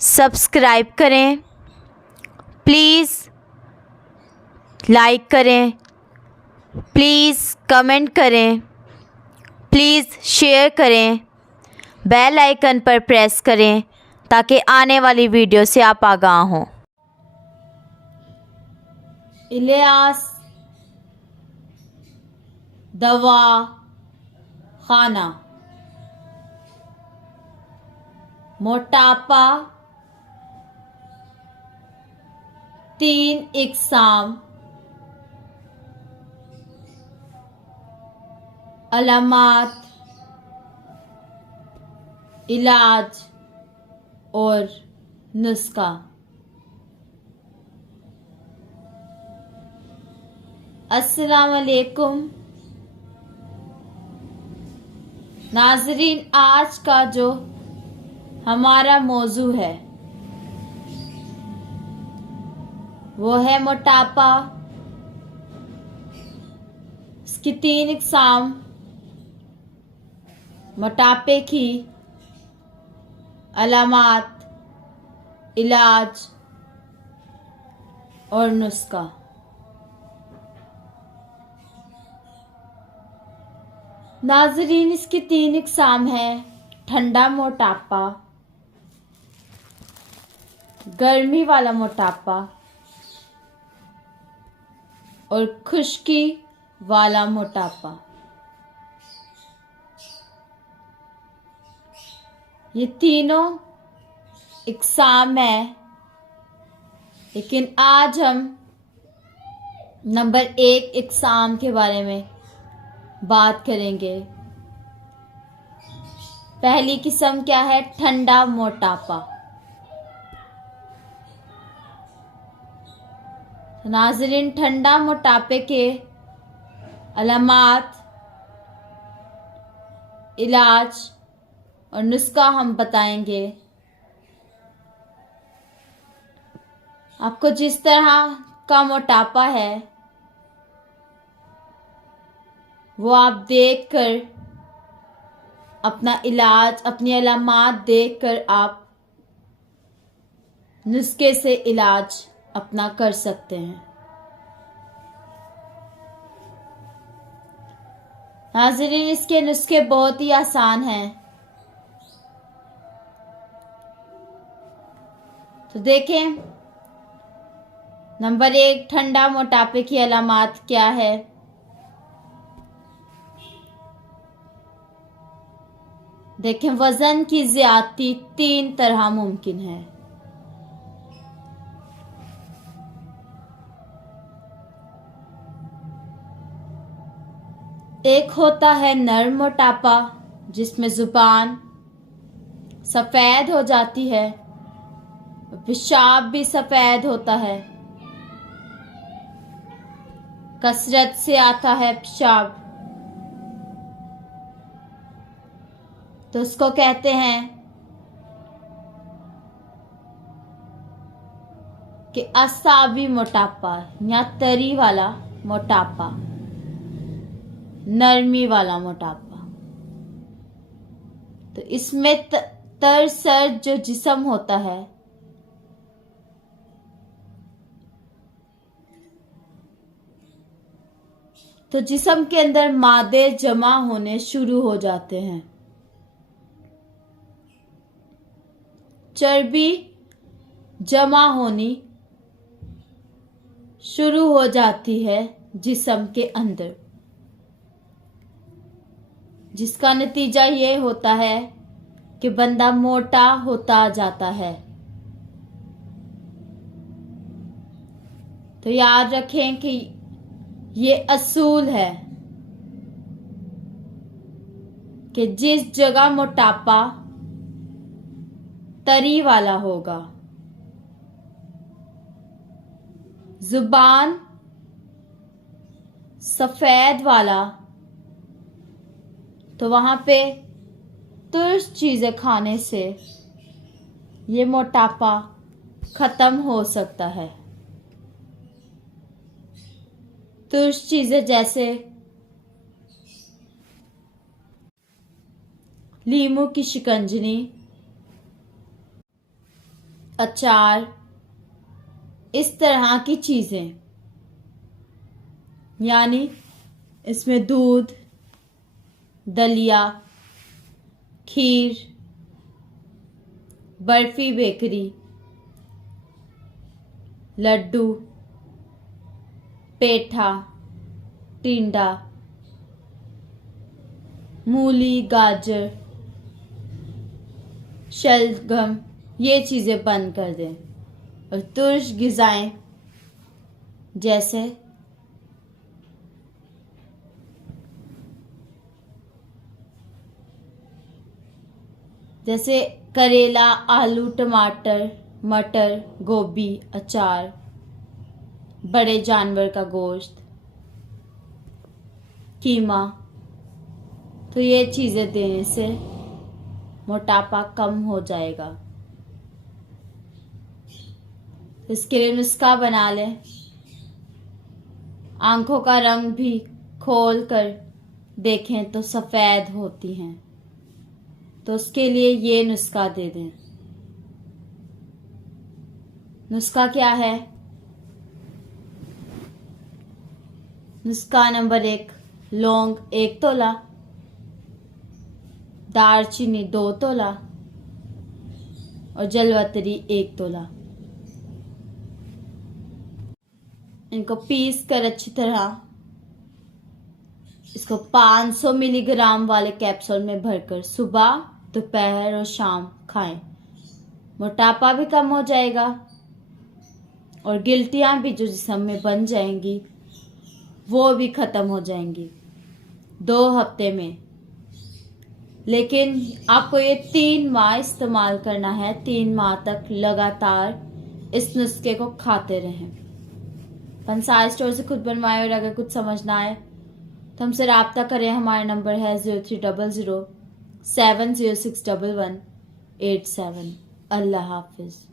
Subscribe करें, please like करें, please comment करें, प्लीज़ शेयर करें, बेल आइकन पर प्रेस करें ताकि आने वाली वीडियो से आप आगाह हों। इलियास दवा खाना। मोटापा 3 इकसाम। अलामात, इलाज और नुस्खा। अस्सलाम वालेकुम नाज़रीन, आज का जो हमारा मौजू है वो है मोटापा, इसकी 3 इकसाम, मोटापे की अलामात, इलाज और नुस्खा। नाज़रीन, इसकी 3 इकसाम है। ठंडा मोटापा, गर्मी वाला मोटापा और खुश्की वाला मोटापा। ये तीनों इकसाम है, लेकिन आज हम नंबर 1 इकसाम के बारे में बात करेंगे। पहली किस्म क्या है? ठंडा मोटापा। नाज़रीन, ठंडा मोटापे के अलामात, इलाज और नुस्खा हम बताएंगे। आपको जिस तरह का मोटापा है वो आप देखकर अपना इलाज, अपनी अलामात देखकर आप नुस्खे से इलाज अपना कर सकते हैं। नाज़रीन, इसके नुस्खे बहुत ही आसान हैं। तो देखें, नंबर 1 ठंडा मोटापे की अलामात क्या है? देखें, वजन की ज्यादती 3 तरह मुमकिन है। एक होता है नर्म मोटापा, जिसमें जुबान सफेद हो जाती है, पेशाब भी सफेद होता है, कसरत से आता है पेशाब, तो उसको कहते हैं कि असाबी मोटापा या तरी वाला मोटापा, नरमी वाला मोटापा। तो इसमें तरसर जो जिस्म होता है तो जिस्म के अंदर मादे जमा होने शुरू हो जाते हैं, चर्बी जमा होनी शुरू हो जाती है जिस्म के अंदर, जिसका नतीजा ये होता है कि बंदा मोटा होता जाता है। तो याद रखें कि ये असूल है कि जिस जगह मोटापा तरी वाला होगा, जुबान सफेद वाला, तो वहां पे तुर्स चीजें खाने से ये मोटापा खत्म हो सकता है। तुर्स चीजें जैसे लीमू की शिकंजनी, अचार, इस तरह की चीज़ें, यानी इसमें दूध, दलिया, खीर, बर्फी बेकरी, लड्डू, पेठा, टिंडा, मूली, गाजर, शलगम, ये चीज़ें बंद कर दें और तुर्श ग़िज़ाएं जैसे करेला, आलू, टमाटर, मटर, गोभी, अचार, बड़े जानवर का गोश्त, कीमा, तो ये चीज़ें देने से मोटापा कम हो जाएगा। इसके लिए नुस्खा बना लें। आंखों का रंग भी खोल कर देखें तो सफ़ेद होती हैं, तो उसके लिए ये नुस्खा दे दें। नुस्खा क्या है? नुस्खा नंबर 1, लौंग 1 तोला, दालचीनी 2 तोला और जलवतरी 1 तोला। इनको पीस कर अच्छी तरह इसको 500 मिलीग्राम वाले कैप्सूल में भरकर सुबह, दोपहर और शाम खाएं। मोटापा भी कम हो जाएगा और गिल्टियाँ भी जो जिस्म में बन जाएंगी वो भी ख़त्म हो जाएंगी 2 हफ्ते में। लेकिन आपको ये 3 माह इस्तेमाल करना है। 3 माह तक लगातार इस नुस्खे को खाते रहें। पंसार स्टोर से खुद बनवाएं और अगर कुछ समझ ना आए तो हमसे रब्ता करें। हमारा नंबर है 0300 7061187। अल्लाह हाफिज़।